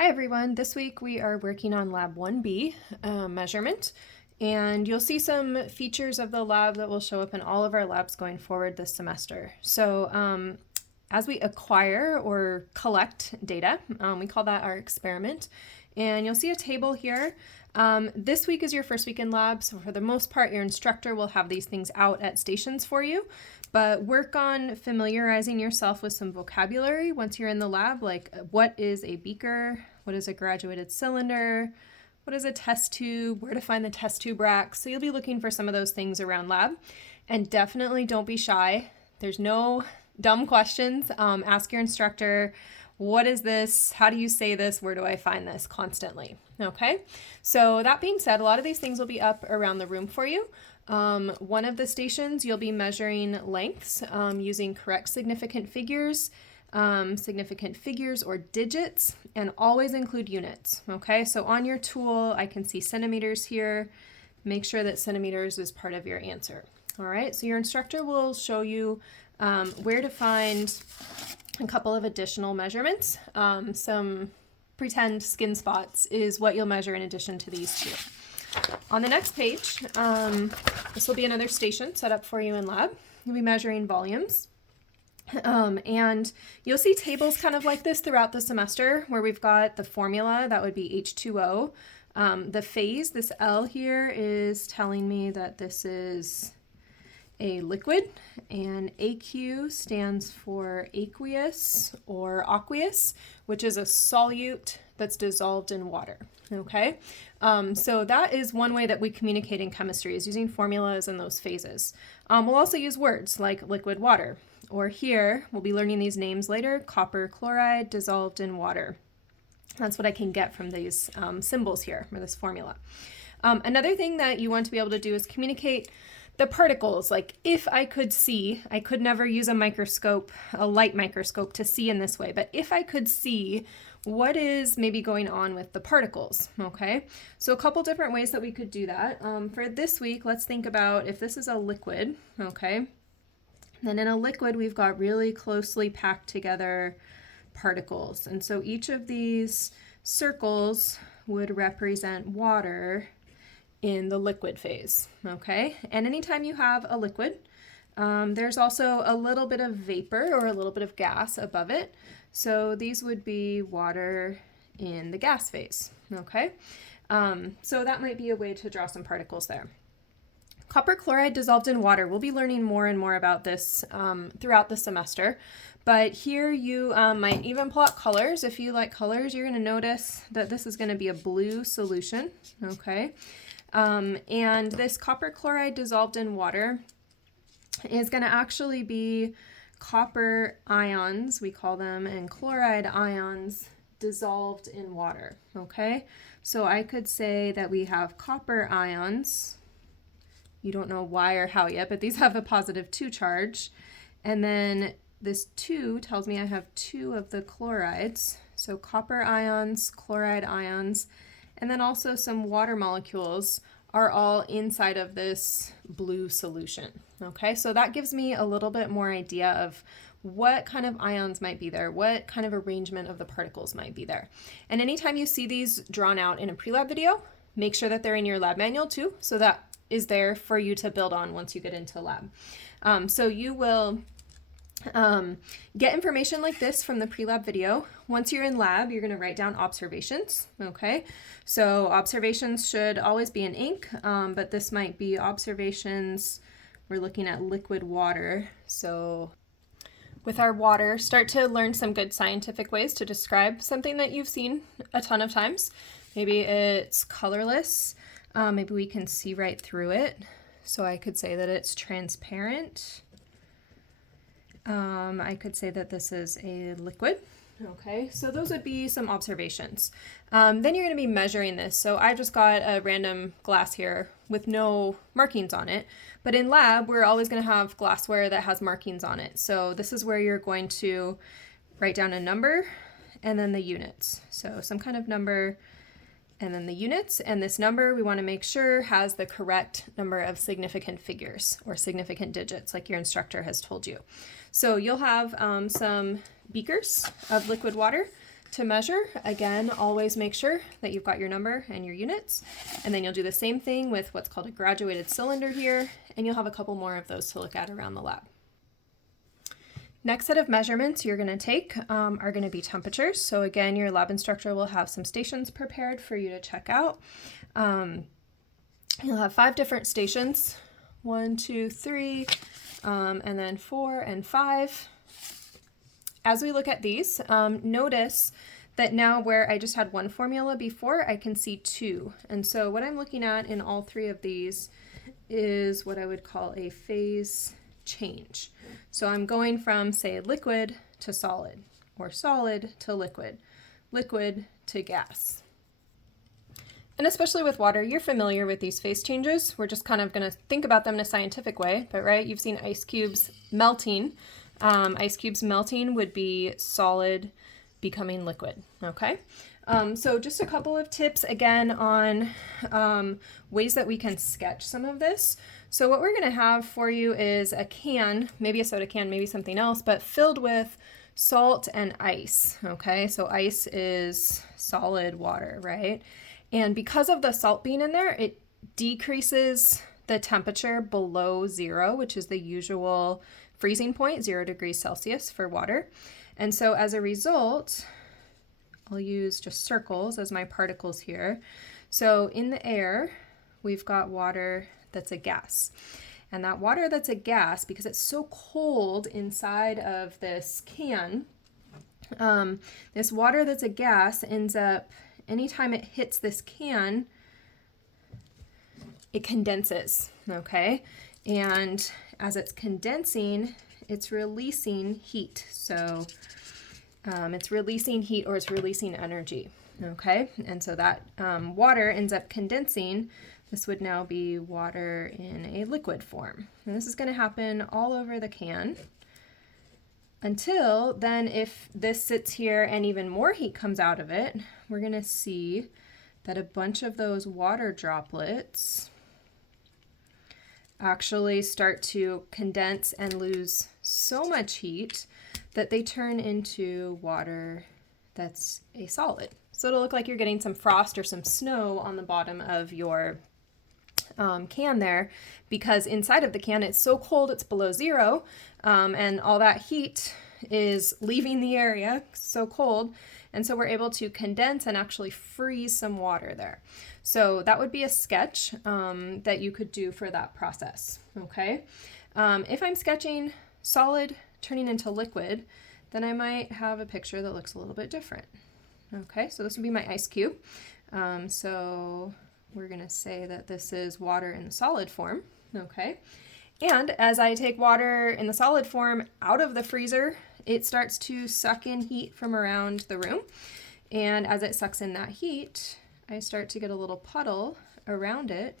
Hi everyone, this week we are working on Lab 1B measurement, and you'll see some features of the lab that will show up in all of our labs going forward this semester. So as we acquire or collect data, we call that our experiment, and you'll see a table here. This week is your first week in lab, so for the most part your instructor will have these things out at stations for you. But work on familiarizing yourself with some vocabulary once you're in the lab, like what is a beaker, what is a graduated cylinder, what is a test tube, where to find the test tube rack. So you'll be looking for some of those things around lab. And definitely don't be shy. There's no dumb questions. Ask your instructor, what is this? How do you say this? Where do I find this? Constantly. Okay, so that being said, a lot of these things will be up around the room for you. One of the stations you'll be measuring lengths using correct significant figures or digits, and always include units. Okay, so on your tool I can see centimeters here. Make sure that centimeters is part of your answer. All right, so your instructor will show you where to find a couple of additional measurements. Some pretend skin spots is what you'll measure in addition to these two. On the next page, this will be another station set up for you in lab. You'll be measuring volumes. And you'll see tables kind of like this throughout the semester where we've got the formula, that would be H2O. The phase, this L here, is telling me that this is a liquid, and AQ stands for aqueous or aqueous, which is a solute that's dissolved in water. Okay, so that is one way that we communicate in chemistry, is using formulas and those phases. We'll also use words like liquid water, or here we'll be learning these names later, copper chloride dissolved in water. That's what I can get from these symbols here, or this formula. Another thing that you want to be able to do is communicate the particles. Like if I could see, I could never use a microscope, a light microscope, to see in this way, but if I could see what is maybe going on with the particles, okay? So a couple different ways that we could do that. For this week, let's think about if this is a liquid, okay? Then in a liquid, we've got really closely packed together particles. And so each of these circles would represent water in the liquid phase, okay? And anytime you have a liquid, there's also a little bit of vapor or a little bit of gas above it. So these would be water in the gas phase, okay? So that might be a way to draw some particles there. Copper chloride dissolved in water. We'll be learning more and more about this throughout the semester. But here you might even plot colors. If you like colors, you're going to notice that this is going to be a blue solution, okay? And this copper chloride dissolved in water is going to actually be copper ions, we call them, and chloride ions dissolved in water, okay? So I could say that we have copper ions. You don't know why or how yet, but these have a positive 2 charge. And then this 2 tells me I have 2 of the chlorides. So copper ions, chloride ions, and then also some water molecules are all inside of this blue solution. Okay, so that gives me a little bit more idea of what kind of ions might be there, what kind of arrangement of the particles might be there. And anytime you see these drawn out in a pre-lab video, make sure that they're in your lab manual too, so that is there for you to build on once you get into lab. So you will get information like this from the pre-lab video. Once you're in lab, you're going to write down observations, okay? So observations should always be in ink, but this might be observations, we're looking at liquid water. So with our water, start to learn some good scientific ways to describe something that you've seen a ton of times. Maybe it's colorless, maybe we can see right through it. So I could say that it's transparent. I could say that this is a liquid. Okay, so those would be some observations. Then you're going to be measuring this. So I just got a random glass here with no markings on it. But in lab, we're always going to have glassware that has markings on it. So this is where you're going to write down a number and then the units. So some kind of number and then the units. And this number we want to make sure has the correct number of significant figures or significant digits like your instructor has told you. So you'll have some beakers of liquid water. to measure, again, always make sure that you've got your number and your units, and then you'll do the same thing with what's called a graduated cylinder here, and you'll have a couple more of those to look at around the lab. Next set of measurements you're going to take are going to be temperatures. So again, your lab instructor will have some stations prepared for you to check out. You'll have 5 different stations, 1, 2, 3, and then 4 and 5. As we look at these, notice that now where I just had 1 formula before, I can see 2. And so what I'm looking at in all 3 of these is what I would call a phase change. So I'm going from, say, liquid to solid, or solid to liquid, liquid to gas. And especially with water, you're familiar with these phase changes. We're just kind of going to think about them in a scientific way, but right, you've seen ice cubes melting. Ice cubes melting would be solid becoming liquid, okay? So just a couple of tips again on ways that we can sketch some of this. So what we're going to have for you is a can, maybe a soda can, maybe something else, but filled with salt and ice, okay? So ice is solid water, right? And because of the salt being in there, it decreases the temperature below 0, which is the usual freezing point, 0 degrees Celsius for water. And so as a result, I'll use just circles as my particles here. So in the air, we've got water that's a gas. And that water that's a gas, because it's so cold inside of this can, this water that's a gas ends up, anytime it hits this can, it condenses, okay? And as it's condensing, it's releasing heat. So it's releasing heat, or it's releasing energy, okay? And so that water ends up condensing. This would now be water in a liquid form. And this is going to happen all over the can until then, if this sits here and even more heat comes out of it, we're going to see that a bunch of those water droplets actually start to condense and lose so much heat that they turn into water that's a solid. So it'll look like you're getting some frost or some snow on the bottom of your can there, because inside of the can it's so cold it's below 0, and all that heat is leaving the area, so cold, and so we're able to condense and actually freeze some water there. So that would be a sketch that you could do for that process, okay? If I'm sketching solid turning into liquid, then I might have a picture that looks a little bit different. Okay, so this would be my ice cube. So we're going to say that this is water in the solid form, okay? And as I take water in the solid form out of the freezer, it starts to suck in heat from around the room. And as it sucks in that heat, I start to get a little puddle around it,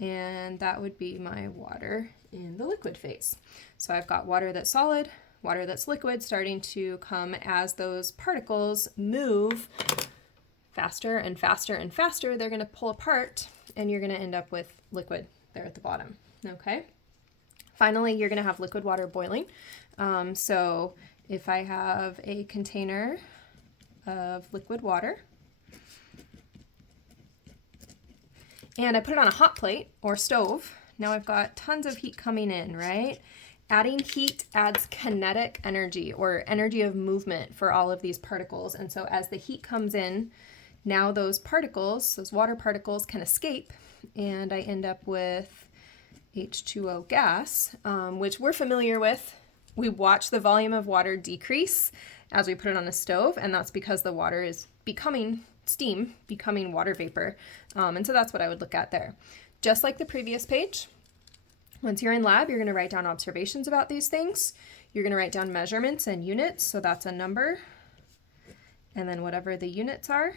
and that would be my water in the liquid phase. So I've got water that's solid, water that's liquid starting to come as those particles move faster and faster and faster. They're going to pull apart, and you're going to end up with liquid there at the bottom, okay? Finally, you're going to have liquid water boiling. So if I have a container of liquid water and I put it on a hot plate or stove, now I've got tons of heat coming in, right? Adding heat adds kinetic energy, or energy of movement, for all of these particles. And so as the heat comes in, now those particles, those water particles, can escape, and I end up with H2O gas, which we're familiar with. We watch the volume of water decrease as we put it on a stove, and that's because the water is becoming steam, becoming water vapor. And so that's what I would look at there. Just like the previous page, once you're in lab, you're going to write down observations about these things. You're going to write down measurements and units, so that's a number, and then whatever the units are.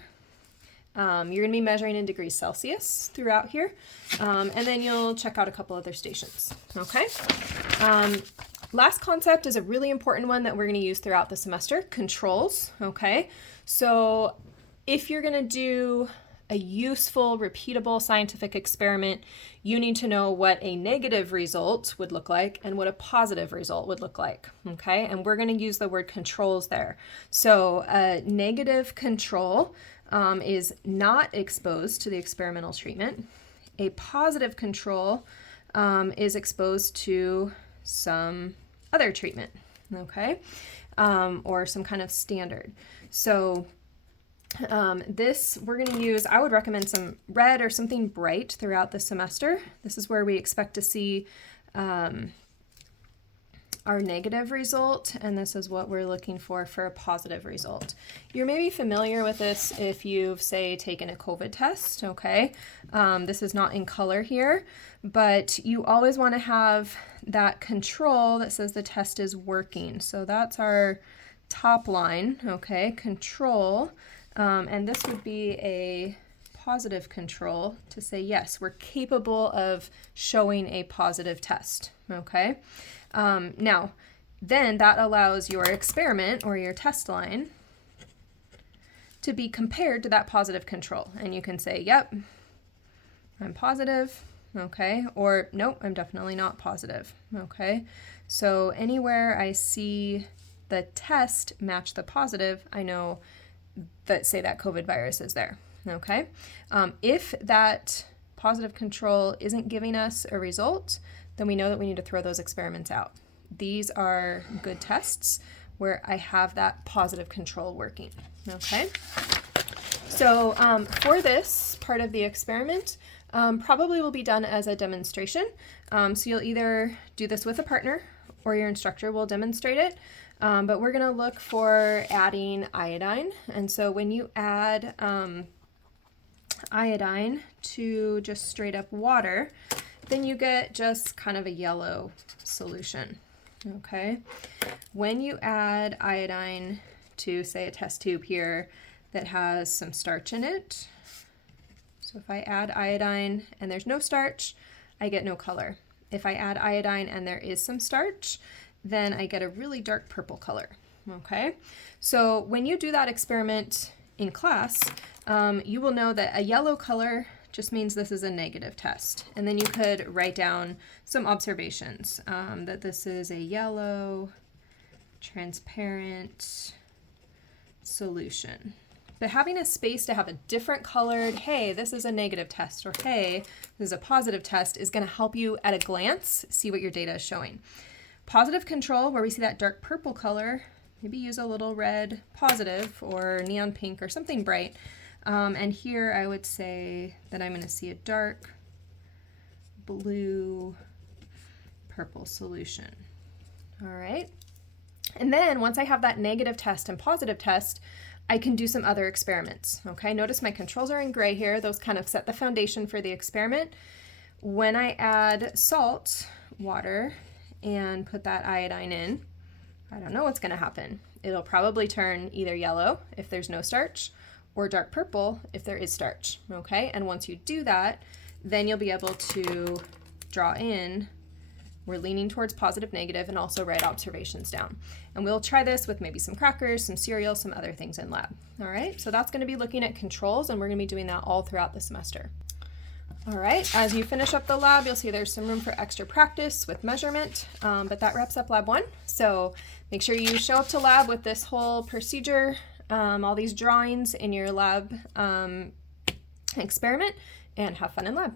You're going to be measuring in degrees Celsius throughout here, and then you'll check out a couple other stations, okay? Last concept is a really important one that we're going to use throughout the semester, controls, okay? So if you're going to do a useful, repeatable scientific experiment, you need to know what a negative result would look like and what a positive result would look like, okay? And we're going to use the word controls there. So a negative control is not exposed to the experimental treatment. A positive control is exposed to some other treatment, okay? Or some kind of standard. So this we're going to use, I would recommend some red or something bright throughout the semester. This is where we expect to see our negative result, and this is what we're looking for a positive result. You're maybe familiar with this if you've, say, taken a COVID test, okay? This is not in color here, but you always want to have that control that says the test is working. So that's our top line, okay, control, and this would be a positive control to say, yes, we're capable of showing a positive test, okay? Now, then that allows your experiment or your test line to be compared to that positive control. And you can say, yep, I'm positive, okay? Or, nope, I'm definitely not positive, okay? So anywhere I see the test match the positive, I know that, say, that COVID virus is there, okay? If that positive control isn't giving us a result, then we know that we need to throw those experiments out. These are good tests where I have that positive control working, okay? So for this part of the experiment, probably will be done as a demonstration. So you'll either do this with a partner or your instructor will demonstrate it. But we're going to look for adding iodine. And so when you add iodine to just straight up water, then you get just kind of a yellow solution, okay? When you add iodine to, say, a test tube here that has some starch in it, so if I add iodine and there's no starch, I get no color. If I add iodine and there is some starch, then I get a really dark purple color, okay? So when you do that experiment in class, you will know that a yellow color just means this is a negative test. And then you could write down some observations, that this is a yellow, transparent solution. But having a space to have a different colored, hey, this is a negative test, or hey, this is a positive test, is going to help you at a glance see what your data is showing. Positive control, where we see that dark purple color, maybe use a little red positive or neon pink or something bright. And here I would say that I'm going to see a dark blue purple solution. All right. And then once I have that negative test and positive test, I can do some other experiments. Okay. Notice my controls are in gray here. Those kind of set the foundation for the experiment. When I add salt water and put that iodine in, I don't know what's going to happen. It'll probably turn either yellow if there's no starch, or dark purple if there is starch, okay? And once you do that, then you'll be able to draw in, we're leaning towards positive, negative, and also write observations down. And we'll try this with maybe some crackers, some cereal, some other things in lab, all right? So that's gonna be looking at controls, and we're gonna be doing that all throughout the semester. All right, as you finish up the lab, you'll see there's some room for extra practice with measurement, but that wraps up lab 1. So make sure you show up to lab with this whole procedure, all these drawings in your lab experiment, and have fun in lab.